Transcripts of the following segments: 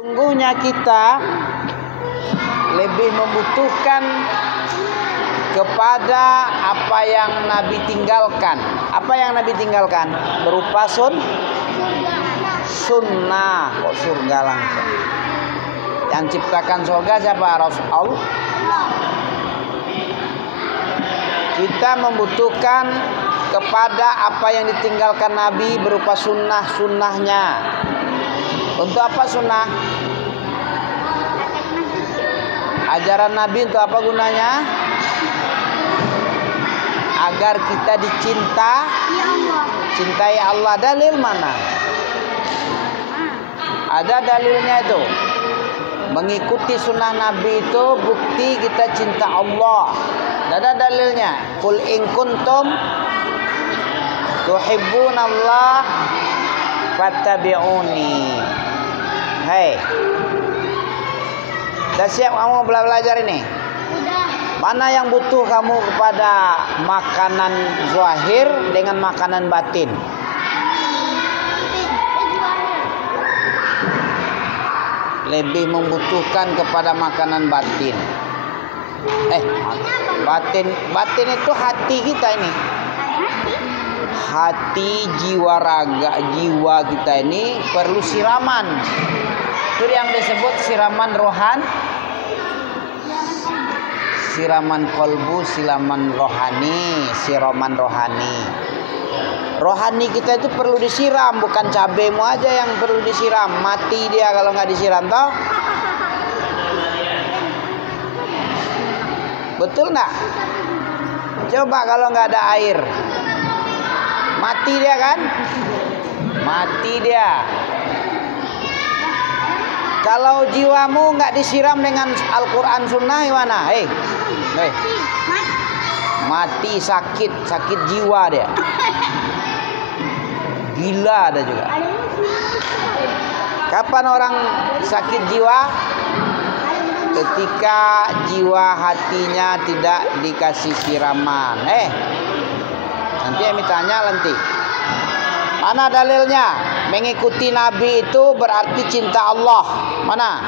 Sungguhnya kita lebih membutuhkan kepada apa yang Nabi tinggalkan. Apa yang Nabi tinggalkan? Berupa sunnah. Kok surga langsung? Yang ciptakan surga siapa? Rasulullah. Kita membutuhkan kepada apa yang ditinggalkan Nabi berupa sunnahnya. Untuk apa sunnah? Ajaran Nabi untuk apa gunanya? Agar kita cintai Allah. Dalil mana? Ada dalilnya itu. Mengikuti sunnah Nabi itu bukti kita cinta Allah. Ada dalilnya. Qul in kuntum tuhibbunallah fattabi'uni. Hei, sudah siap kamu belajar ini? Udah. Mana yang butuh kamu kepada makanan zahir dengan makanan batin? Lebih membutuhkan kepada makanan batin. Batin itu hati kita ini. Hati, jiwa, raga, jiwa kita ini perlu siraman. Itu yang disebut siraman siraman kolbu, siraman rohani. Rohani kita itu perlu disiram, bukan cabemu aja yang perlu disiram. Mati dia kalau nggak disiram, toh? Betul nggak? Coba kalau nggak ada air, mati dia kan? Mati dia. Kalau jiwamu nggak disiram dengan Al-Quran Sunnah gimana? Hei, mati, sakit jiwa dia. Gila ada juga. Kapan orang sakit jiwa? Ketika jiwa hatinya tidak dikasih siraman. Nanti Emi tanya nanti. Mana dalilnya? Mengikuti Nabi itu berarti cinta Allah. Mana?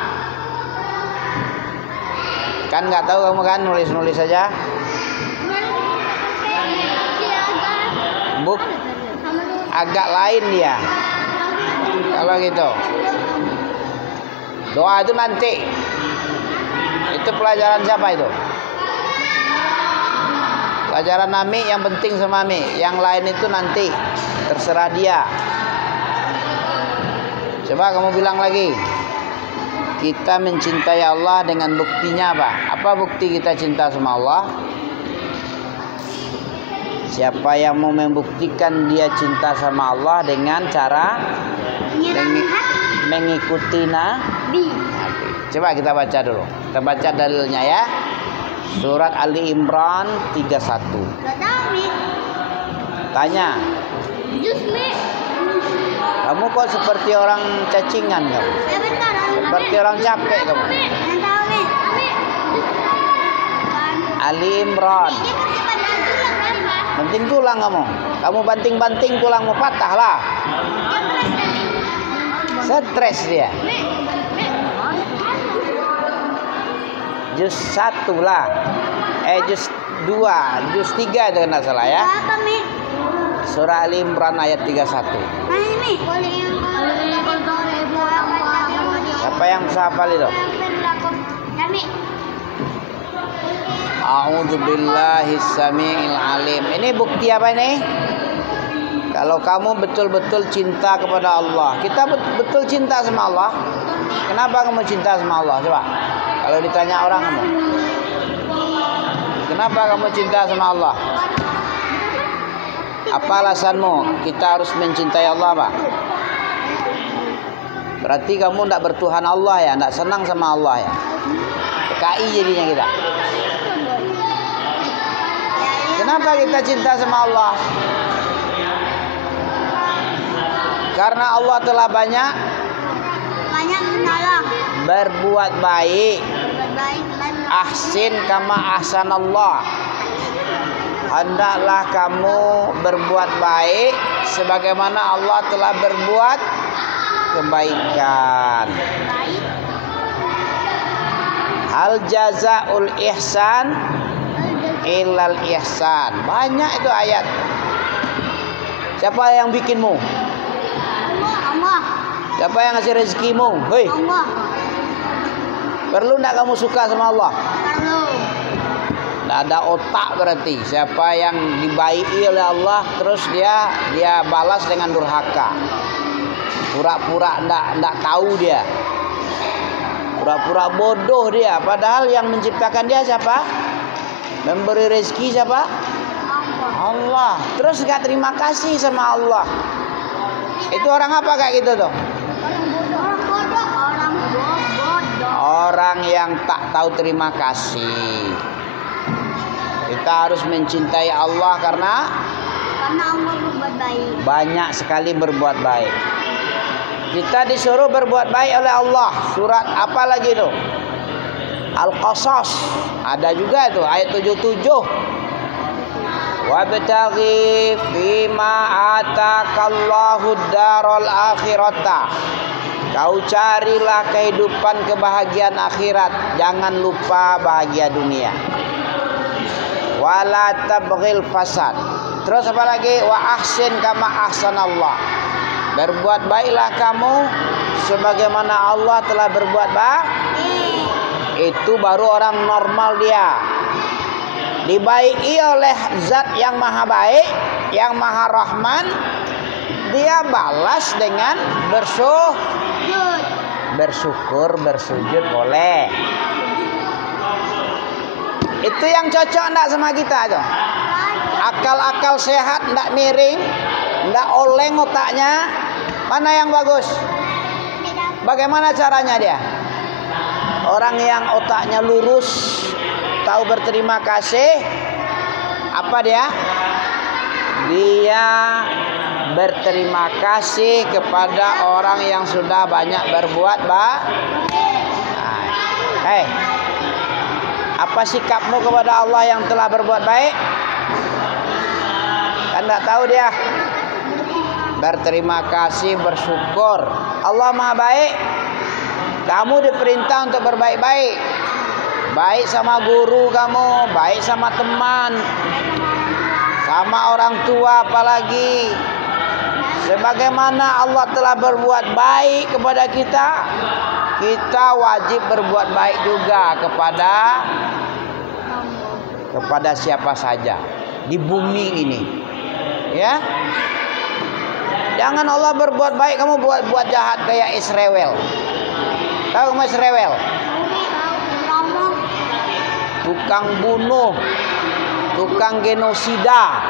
Kan nggak tahu kamu kan, nulis saja. Buk agak lain dia. Kalau gitu. Doa itu nanti. Itu pelajaran siapa itu? Pelajaran Nami yang penting sama Nami. Yang lain itu nanti. Terserah dia. Coba kamu bilang lagi. Kita mencintai Allah dengan buktinya apa? Apa bukti kita cinta sama Allah? Siapa yang mau membuktikan dia cinta sama Allah dengan cara mengikuti Nabi. Coba kita baca dulu. Kita baca dalilnya ya. Surat Ali Imran 31. Tanya. Kamu kok seperti orang cacingan kamu? Seperti orang capek kamu. Ali Imran. Banting tulang kamu. Kamu banting-banting tulangmu patah lah. Stres dia. Juz 1 lah. Juz 2, Juz 3 itu enggak salah ya. Surah Ali Imran ayat 31. Siapa yang bisa hafal itu? A'udzubillahi samiil alim. Ini bukti apa ini? Kalau kamu betul-betul cinta kepada Allah. Kita betul cinta sama Allah. Kenapa kamu cinta sama Allah? Coba. Kalau ditanya orang kamu. Kenapa kamu cinta sama Allah? Apa alasanmu? Kita harus mencintai Allah, Pak. Berarti kamu tidak bertuhan Allah ya, tidak senang sama Allah ya. PKI jadinya kita. Kenapa kita cinta sama Allah? Karena Allah telah banyak menolong, berbuat baik. Ahsin kama ahsanallah. Hendaklah kamu berbuat baik sebagaimana Allah telah berbuat kebaikan. Hal jazaul ihsan illal ihsan. Banyak itu ayat. Siapa yang bikinmu? Allah. Siapa yang ngasih rezekimu? Hei, Allah. perlu enggak kamu suka sama Allah? Perlu. Tidak ada otak berarti. Siapa yang dibaiki oleh Allah terus dia balas dengan durhaka. Pura-pura enggak tahu dia. Pura-pura bodoh dia. Padahal yang menciptakan dia siapa? Memberi rezeki siapa? Allah. Terus enggak terima kasih sama Allah. Itu orang apa kayak gitu tuh? Orang bodoh. Orang bodoh. Orang yang tak tahu terima kasih. Kita harus mencintai Allah karena Allah berbuat baik. banyak sekali berbuat baik. Kita disuruh berbuat baik oleh Allah. Surat apa lagi itu? Al-Qasas. Ada juga itu ayat 77. Wabtaghi fima atakallahu daral akhirata. Kau carilah kehidupan kebahagiaan akhirat. Jangan lupa bahagia dunia. Wala tabghil fasad. Terus apa lagi? Wa ahsin kama ahsanallah. Berbuat baiklah kamu sebagaimana Allah telah berbuat baik. Itu baru orang normal dia. Dibaiki oleh zat yang maha baik, yang maha rahman. Dia balas dengan bersyukur, bersujud boleh. Itu yang cocok enggak sama kita tuh? Akal-akal sehat, enggak miring, enggak oleng otaknya. Mana yang bagus? Bagaimana caranya dia? Orang yang otaknya lurus, tahu berterima kasih, apa dia? Dia berterima kasih kepada orang yang sudah banyak berbuat baik. Hei, apa sikapmu kepada Allah yang telah berbuat baik? Kan tidak tahu dia. Berterima kasih, bersyukur. Allah maha baik. Kamu diperintah untuk berbaik-baik. Baik sama guru kamu, baik sama teman, sama orang tua apalagi. Sebagaimana Allah telah berbuat baik kepada kita, kita wajib berbuat baik juga kepada siapa saja di bumi ini. Ya. Jangan Allah berbuat baik kamu buat jahat kayak Israel. Tahu kamu Israel? Tukang bunuh, tukang genosida.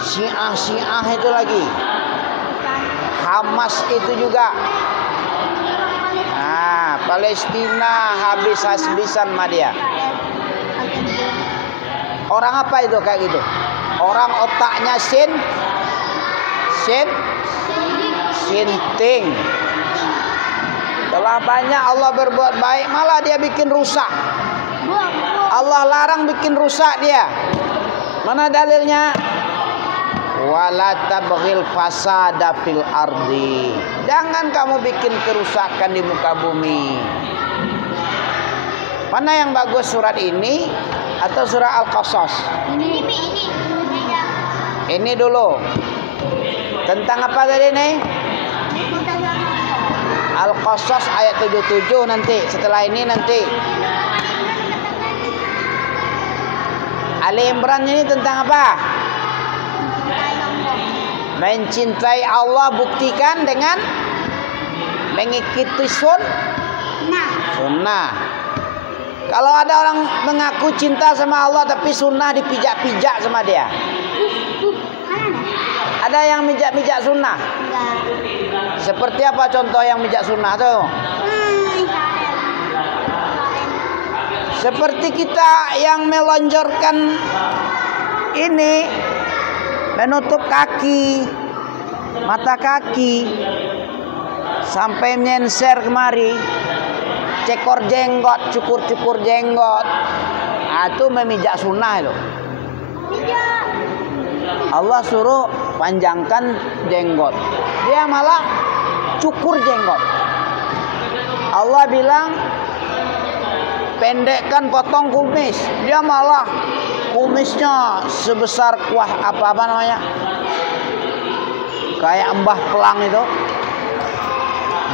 Syiah itu lagi. Hamas itu juga. Nah, Palestina habis-habisan sama dia. Orang apa itu kayak gitu? Orang otaknya sinting. Telah banyak Allah berbuat baik, malah dia bikin rusak. Allah larang bikin rusak dia. Mana dalilnya? Wala tabghil fasada fil ardi. Jangan kamu bikin kerusakan di muka bumi. Mana yang bagus, surat ini atau surah Al-Qasas? Ini dulu. Tentang apa tadi nih? Al-Qasas ayat 77 nanti. Setelah ini nanti. Ali Imran ini tentang apa? Mencintai Allah buktikan dengan mengikuti sunnah. Kalau ada orang mengaku cinta sama Allah tapi sunnah dipijak-pijak sama dia. Ada yang mijak-mijak sunnah? Seperti apa contoh yang mijak sunnah tuh? Seperti kita yang melonjorkan ini, menutup kaki, mata kaki, sampai menyenser kemari, cekor jenggot, cukur jenggot. Nah, itu memijak sunnah itu. Allah suruh panjangkan jenggot, dia malah cukur jenggot. Allah bilang pendekkan potong kumis. Dia malah kumisnya sebesar kuah apa namanya? Kayak embah pelang itu.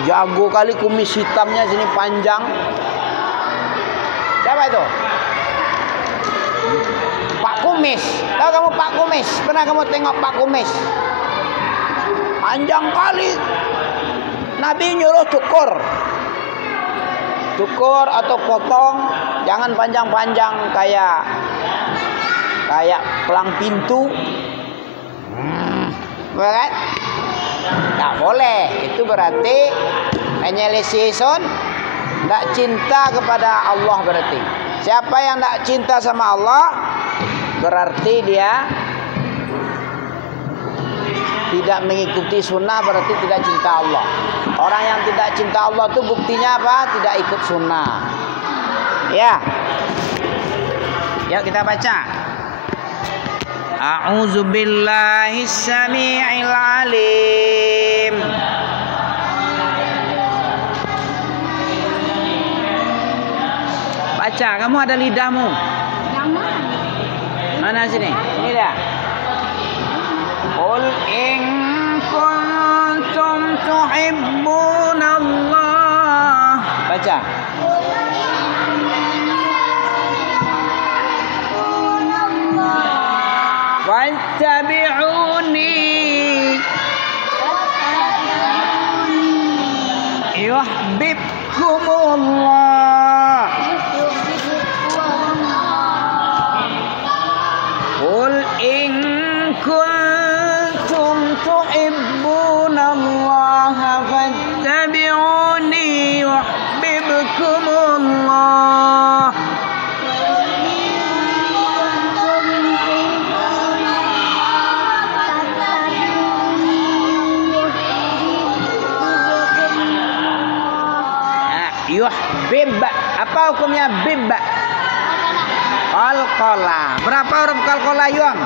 Jago kali kumis hitamnya sini panjang. Siapa itu? Pak Kumis. Tahu kamu Pak Kumis? Pernah kamu tengok Pak Kumis? Panjang kali. Nabi nyuruh cukur. Cukur atau potong, jangan panjang-panjang kayak pelang pintu. Kan? Tak boleh. Itu berarti penyelesaian tidak cinta kepada Allah berarti. Siapa yang tidak cinta sama Allah berarti dia tidak mengikuti sunnah, berarti tidak cinta Allah. Orang yang tidak cinta Allah itu buktinya apa? Tidak ikut sunnah. Ya. Yuk kita baca. A'udzu billahi samii'il 'alim. Baca, kamu ada lidahmu. Yang mana? Mana sini? Ini dia. Qul in kuntum tuhibbunallah. Baca. Fattabi'uni yuhibbukumullah. Qul in kuntum tuhibbunallaha fattabi'uni yuhibbukumullah. Yuhbib. Apa hukumnya bib? Qalqala. Berapa huruf qalqala, Yuang?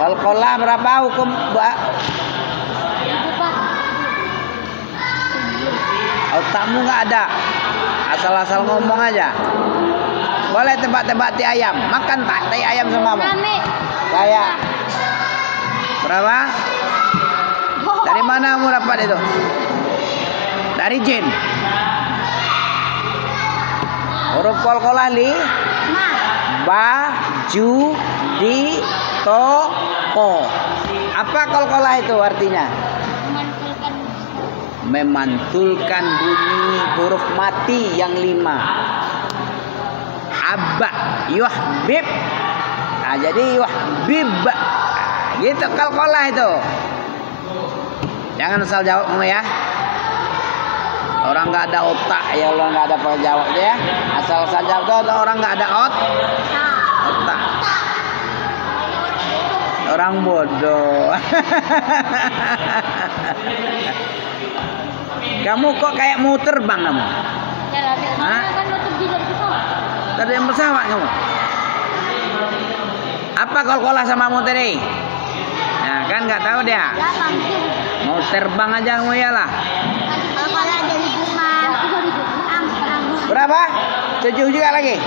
Qalqala berapa hukum, Mbak? Otakmu nggak ada. Asal-asal ngomong aja. Boleh tebak-tebak ti ayam. Makan tak tai ayam semamu? Kayak berapa? Dari mana kamu dapat itu? Dari jin. Huruf qalqalah li. Ba, ju, di, to, ko. Apa qalqalah itu artinya? Memantulkan bunyi huruf mati yang 5. Abba, yuhbib. Nah, jadi yuhbib. Gitu qalqalah itu. Jangan asal jawab kamu ya. Orang nggak ada otak ya, Allah nggak ada jawabnya ya. Asal saja orang nggak ada otak. Orang bodoh. Kamu kok kayak mau terbang kamu? Hah? Tadi yang pesawat kamu. Apa qalqalah sama mu tadi? Nah kan nggak tahu dia. Mau terbang aja kamu ya lah. Berapa? 7 juga lagi.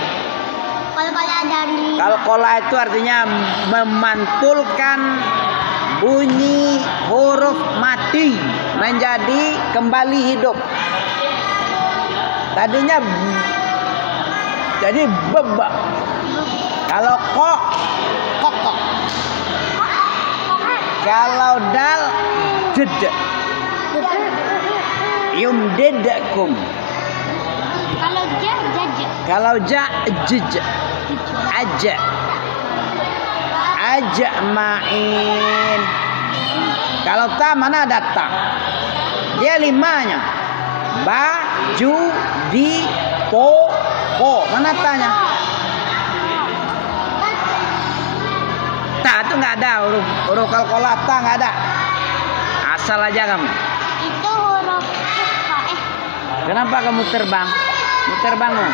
Qalqalah itu artinya memantulkan bunyi huruf mati menjadi kembali hidup. Tadinya jadi beba. Kalau kok. Kalau dal jed. Yumdidakum. Kalau ja jij. Aja main. Kalau ta mana ada ta? Dia 5-nya. Ba, ju, di, to, ko. Mana tanya? Ta itu nggak ada, huruf qalqalah ta nggak ada. Asal aja kamu. Itu huruf Kenapa kamu terbang? Kamu terbang kamu.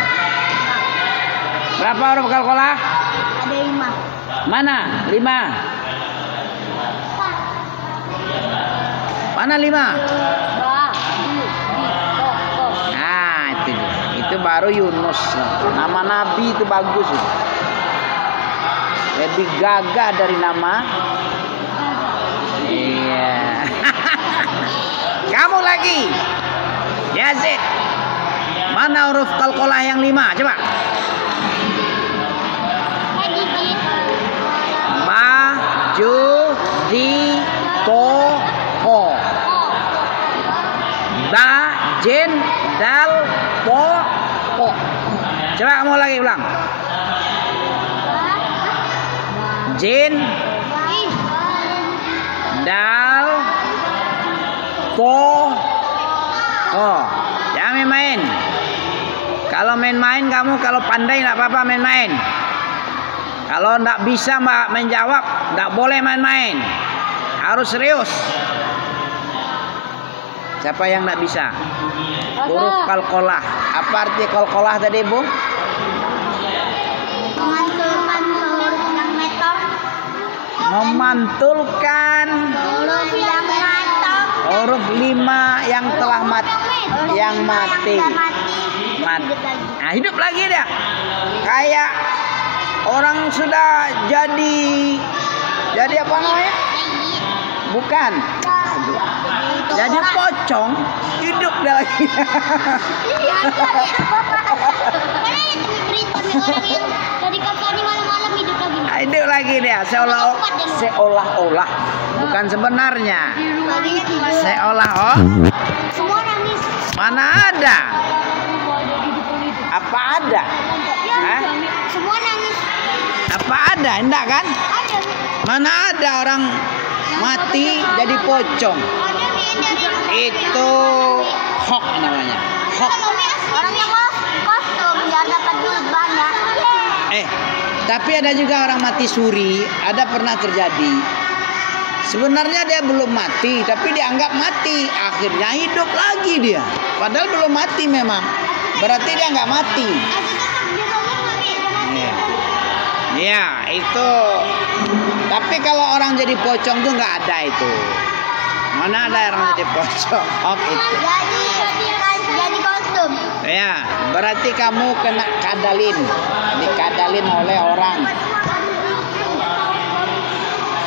Berapa huruf qalqalah? Ada 5. Mana? 5. Mana 5? Ba, ju, di. baru Yunus. Nama Nabi itu bagus. Lebih gagah dari nama. Iya. Kamu lagi. Yazid. Mana huruf qalqalah yang 5? Coba. Ma, ju, di, to, ho. Ba, jin, dal, po, po. Coba kamu lagi ulang. Jin, dal, po, ho. Jangan main-main. Kalau main-main kamu, kalau pandai nggak apa-apa main-main. Kalau nggak bisa mbak menjawab, nggak boleh main-main. Harus serius. Siapa yang nggak bisa? Huruf qalqalah. Apa arti qalqalah tadi, Bu? Memantulkan huruf yang metok. Memantulkan Huruf yang metok. huruf 5 yang telah mati. Yang mati. Nah, hidup lagi dia. Kayak orang sudah jadi apa namanya? Bukan. Jadi pocong, hidup dia lagi. Hidup lagi dia, seolah-olah, bukan sebenarnya. Seolah-olah. Semua nangis. Mana ada? Apa ada? Hah? Semua nangis. Apa ada? Enggak kan? Ada. Mana ada orang mati jadi pocong? Ada dari Itu hoax namanya. Hoax. orang yang kostum biar dapat duit banyak. Tapi ada juga orang mati suri. Ada pernah terjadi. Sebenarnya dia belum mati, tapi dianggap mati. Akhirnya hidup lagi dia. Padahal belum mati memang. Berarti dia nggak mati. Ya, itu. Tapi kalau orang jadi pocong tuh nggak ada itu. Mana ada orang jadi pocong? Oke. Jadi kostum. Ya, berarti kamu kena kadalin. Dikadalin oleh orang.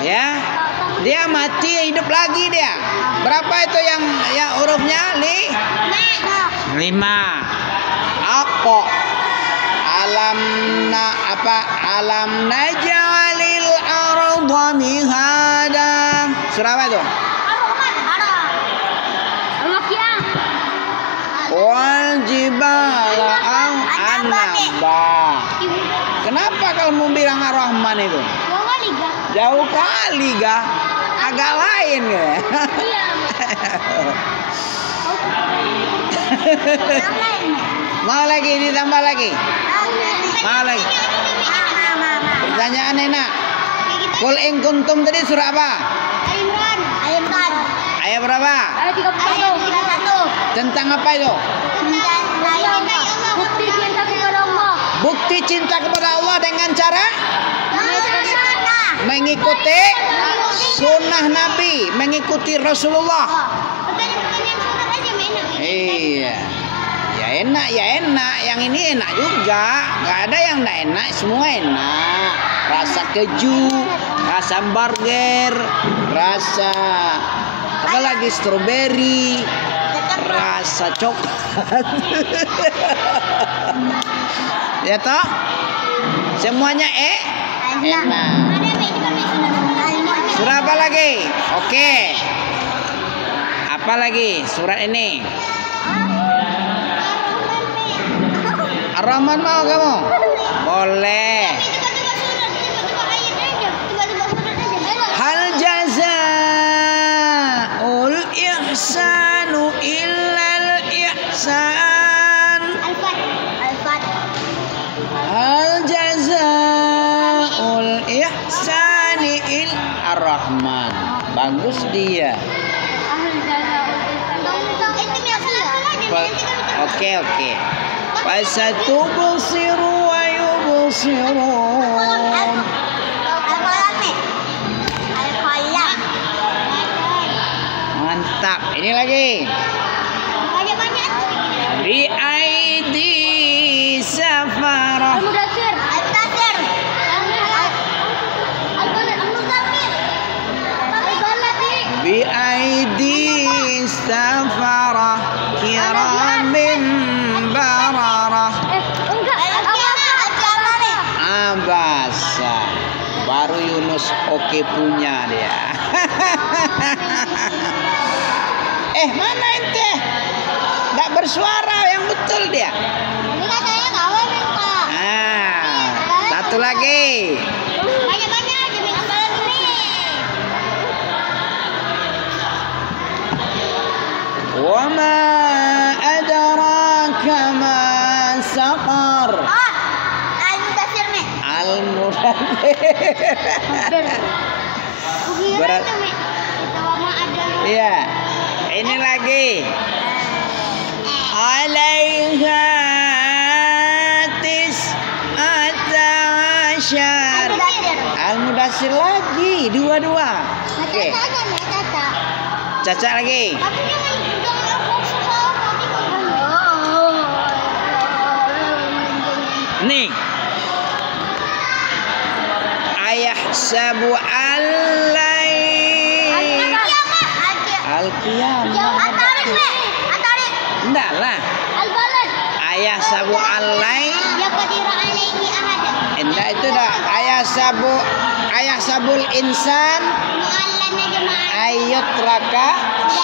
Ya. Dia mati hidup lagi dia. Berapa itu yang hurufnya? 5. Apa? Alam naj'alil arda mihada. Surah apa itu? Wal jibala anaba. Kenapa kalau bilang Ar-Rahman itu? Jauh kali ga? Agak lain ya. Mau lagi ditambah lagi? Mau lagi? Pertanyaan enak. Qul in kuntum tadi surah apa? Ayat berapa? Ayat 31. Tentang apa itu? Bukti cinta kepada Allah. Bukti cinta kepada Allah dengan cara mengikuti sunnah Nabi, mengikuti Rasulullah. Iya. Ya enak. Yang ini enak juga. Gak ada yang gak enak. Semua enak. Rasa keju, rasa burger, rasa apa lagi strawberry, rasa coklat. Ya toh? Semuanya enak. Surah apa lagi? Oke. Apa lagi? Surat ini. Ar-Rahman mau kamu? Boleh. Hal jazaa'ul ihsanu illal ihsan. Hal jazaa'ul ihsani Ar-Rahman. Bagus dia. Oke. Fasatubsiru wa yubsirun. Mantap. Ini lagi. Bi aidi Bi aidi safarah kiramin bararah. Abasa. Baru Yunus oke punya dia. Mana ente? Nggak bersuara yang betul dia. Ini katanya kawan minta. Satu lagi. Banyak-banyak aja minta nih. Wa ma adraka ma saqar. Al-Mudaththir nih. Al-Mudaththir. Berat. Iya. Ini lagi. Alaiha tis'ata asyar. Al-Mudaththir lagi. Dua-dua. Oke. Caca lagi. Nih. Ayahsabu allai Al-Qiyamah. Enggak lah. Al-Balad. Ayahsabu allai. Yaqdiru alaihi ahad. Enggak itu dah. Ayahsabul insan Mu'allana jama'ah. ayyutraka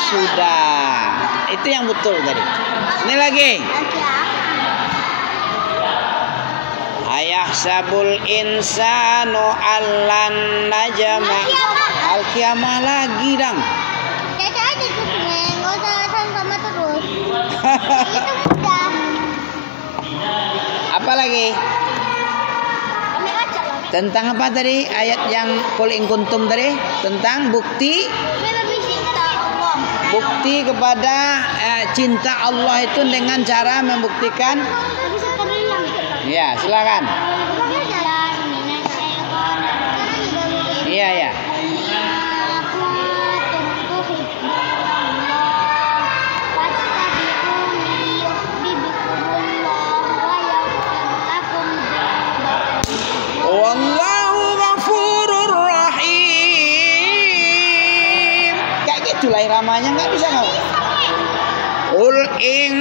sudah. Itu yang betul tadi. Ini lagi. Ayahsabul insanu allan najma. Al-Qiyamah lagi dang. Caca aja terus nih, nggak usah sama terus. Itu udah. Apa lagi? Kami baca loh. Tentang apa tadi? Ayat yang qul in kuntum tadi tentang bukti bukti kepada cinta Allah itu dengan cara membuktikan. Ya, silakan. Iya, ya. Wallahu ghafurur rahim. Kayak gitulah iramanya, nggak bisa kamu. Qul in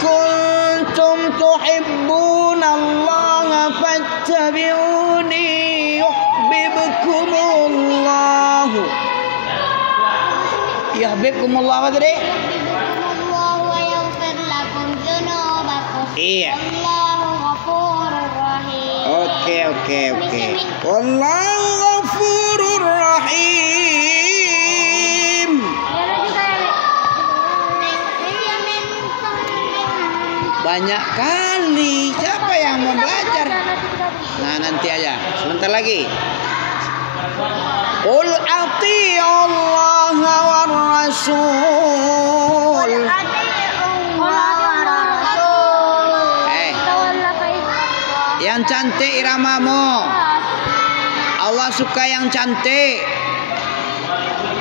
kuntum tuhibbunallaha fattabi'uni yuhibbukumullah. Yuhibbukumullah apa tadi? Iya. Oke. Wallahu ghafurur rahim. Banyak kali. Siapa yang mau belajar? Nah, nanti aja. Sebentar lagi. Qul ati'ullaha war rasul. Yang cantik iramamu. Allah suka yang cantik.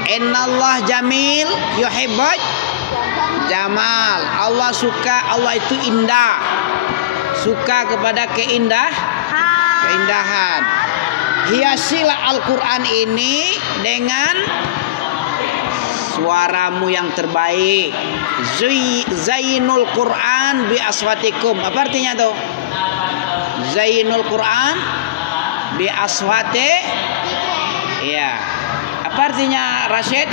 Innallah jamil yuhibbul jamal. Allah suka, Allah itu indah. Suka kepada keindahan. Hiasilah Al-Quran ini dengan suaramu yang terbaik. Zainul Quran bi aswatikum. Apa artinya tuh? Zainul Quran bi aswati. Iya. Apa artinya, Rashid?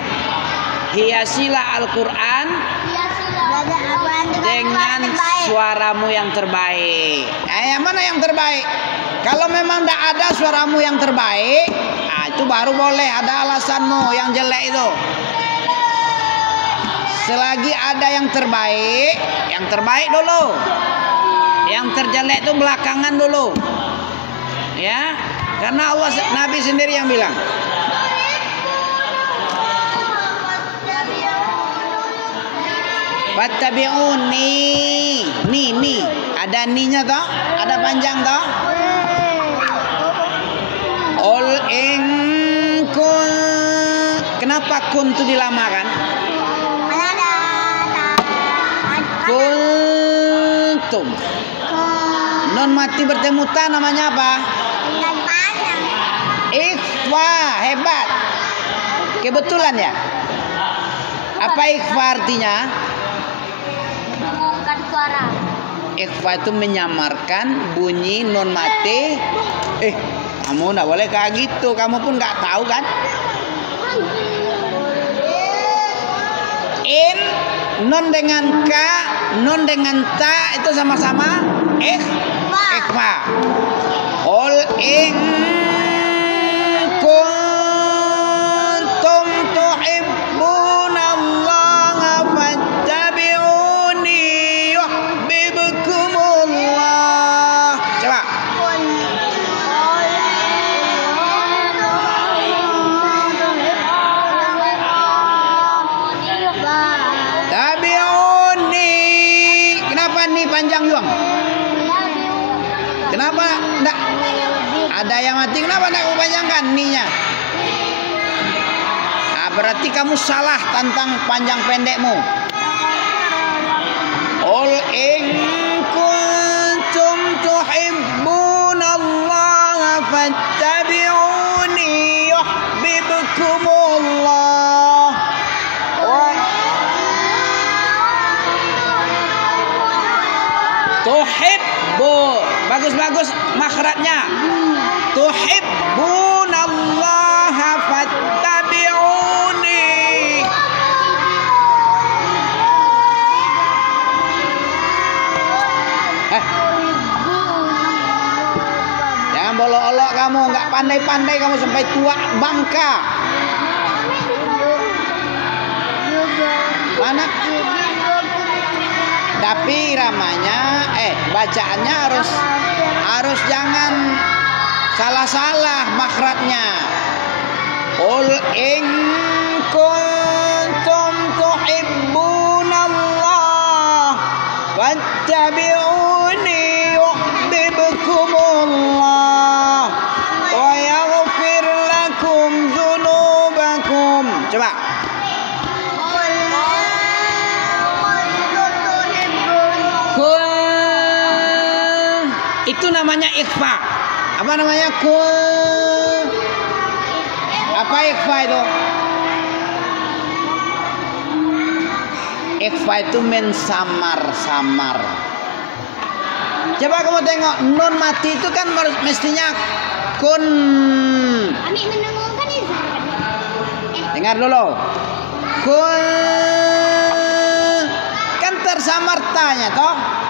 Hiasilah Al-Quran dengan suaramu yang terbaik. Yang mana yang terbaik? Kalau memang tidak ada suaramu yang terbaik, itu baru boleh, ada alasanmu yang jelek itu. Selagi ada yang terbaik dulu. Yang terjelek itu belakangan dulu. Ya, karena Allah, Nabi sendiri yang bilang. Fattabi'uni. Ni. Ada ni-nya toh? Ada panjang toh? Ol in kun. Kenapa kun itu dilamakan? Kuntum. Non mati bertemu ta namanya apa? Ikhfa, hebat. Kebetulan ya. Apa ikhfa artinya? Mengumumkan suara. Ikhfa itu menyamarkan bunyi non mati. Kamu nggak boleh kayak gitu. Kamu pun nggak tahu kan? In non dengan ka, non dengan ta itu sama-sama ikhfa. Qul in kuntum tuhibbunallaha fattabi'uni yuhibbukumullah. Coba. Panjang Yuang. Kenapa enggak ada yang mati? Kenapa enggak kamu panjangkan ninya? Berarti kamu salah tentang panjang pendekmu. Qul in kuntum tuhibbunallaha fattabi'uni yuhibbukumullah. Tuhibbu, bagus-bagus makhrajnya. Tuhibbunallaha fattabi'uni. Jangan bolok-olok kamu, nggak pandai-pandai kamu sampai tua bangka. Mana? Tapi ramanya, bacaannya harus jangan salah-salah makhrajnya. Qul in kuntum tuhibbunallah fattabi'uni yuhibbukumullah wa yaghfir lakum dzunubakum. Coba. Itu namanya ikhfa. Apa namanya? Apa ikhfa itu? Ikhfa itu mensamar-samar. Coba kamu tengok nun mati itu kan mestinya kun. Dengar dulu. Kun kan tersamar tanya toh.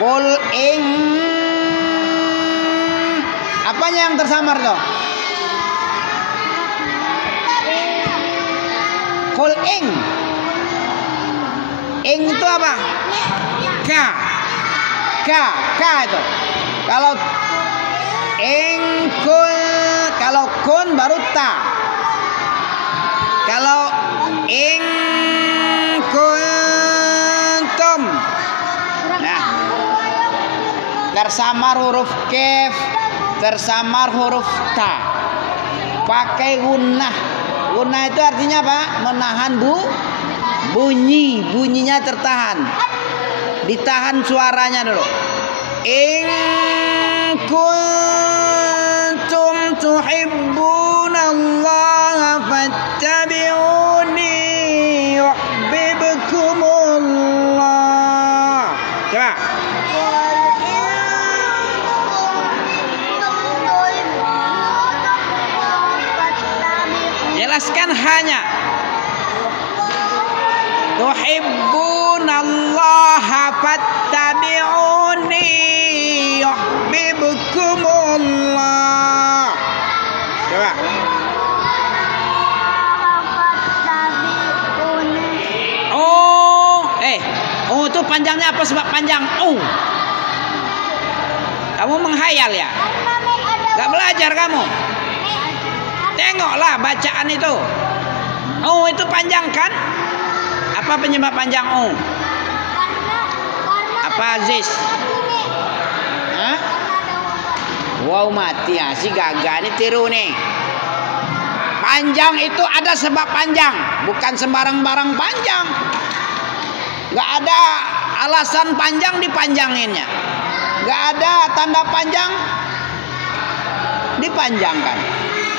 Qul in, apanya yang tersamar toh? Qul in itu apa? Ka itu. Kalau in kun, kalau kun baru ta. Kalau in kuntum, nah, tersamar huruf kef, tersamar huruf ta. Pakai gunnah. Gunnah itu artinya apa? Menahan bunyi. Bunyinya tertahan. Ditahan suaranya dulu. In kuntum tuhibbunallaha fattabi'uni yuhibbukumullah. Coba. Jelaskan hanya tuhibbunallaha fattabi'uni yuhibbukumullah. Coba. Oh itu panjangnya apa sebab panjang? Kamu menghayal ya? Gak belajar kamu? Tengoklah bacaan itu. Itu panjang kan? Apa penyebab panjang Apa Aziz? Hah? Wow mati ya, si Gaga ini tiru nih. Panjang itu ada sebab panjang, bukan sembarang-barang panjang. Gak ada alasan panjang dipanjanginnya. Gak ada tanda panjang dipanjangkan.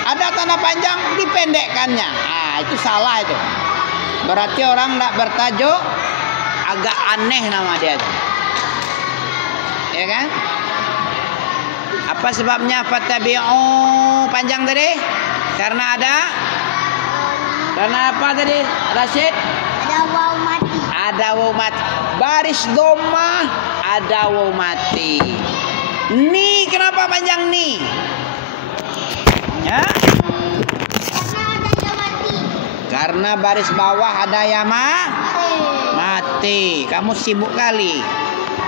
Ada tanah panjang dipendekkannya. Ah, itu salah itu. Berarti orang tidak bertajuk, agak aneh nama dia itu. Ya kan? Apa sebabnya fattabi'u panjang tadi? Karena apa tadi, Rashid? Ada waw mati. Ada waw mati. Baris dhammah ada waw mati. Ni kenapa panjang ni? Ya? Karena ada yang mati. Karena baris bawah ada yang mati. Kamu sibuk kali.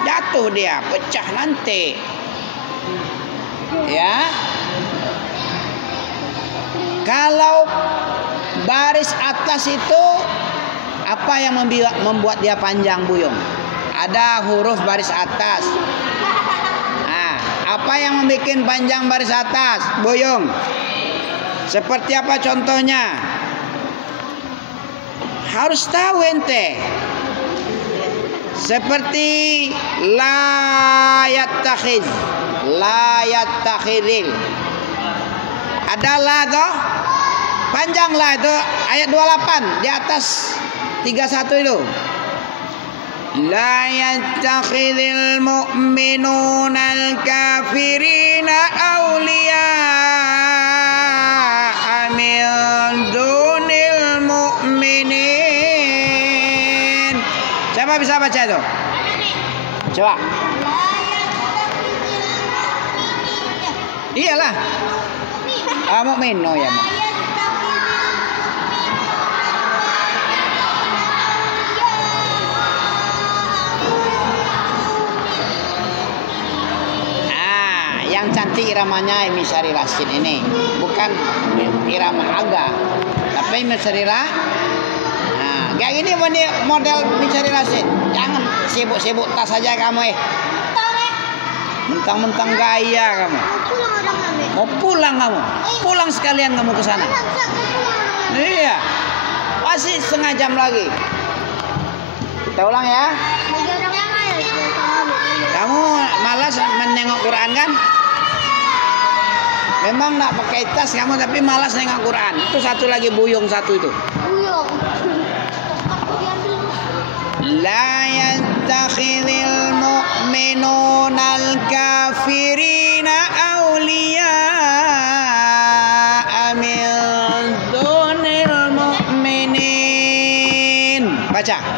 Jatuh dia, pecah nanti. Ya. Kalau baris atas itu apa yang membuat dia panjang, Buyung? Ada huruf baris atas. Nah, apa yang membuat panjang baris atas, Buyung? Seperti apa contohnya? Harus tahu ente. Seperti la yattakhidil. Ada la toh? Panjang la itu ayat 28 di atas 31 itu. La yattakhidil mu'minuna al-kafirina awliya'a min dunil mu'minin. Siapa bisa baca itu? Coba. Iyalah. Mukmin, oh ya. Yang cantik iramanya Emi Sari Rashid ini, bukan irama aga, tapi Emi Sari Rashid. Nah, kayak gini model Emi Sari Rashid. Jangan sibuk-sibuk tas saja kamu mentang-mentang gaya kamu. Mau pulang kamu? Pulang sekalian kamu ke sana. Iya, masih setengah jam lagi. Kita ulang ya. Kamu malas menengok Quran kan? Memang nak pakai tas kamu tapi malas nengok Quran. Itu satu lagi Buyung satu itu. Buyung. La yattakhidil mu'minuna al-kafirina awliya'a min dunil mu'minin. Baca.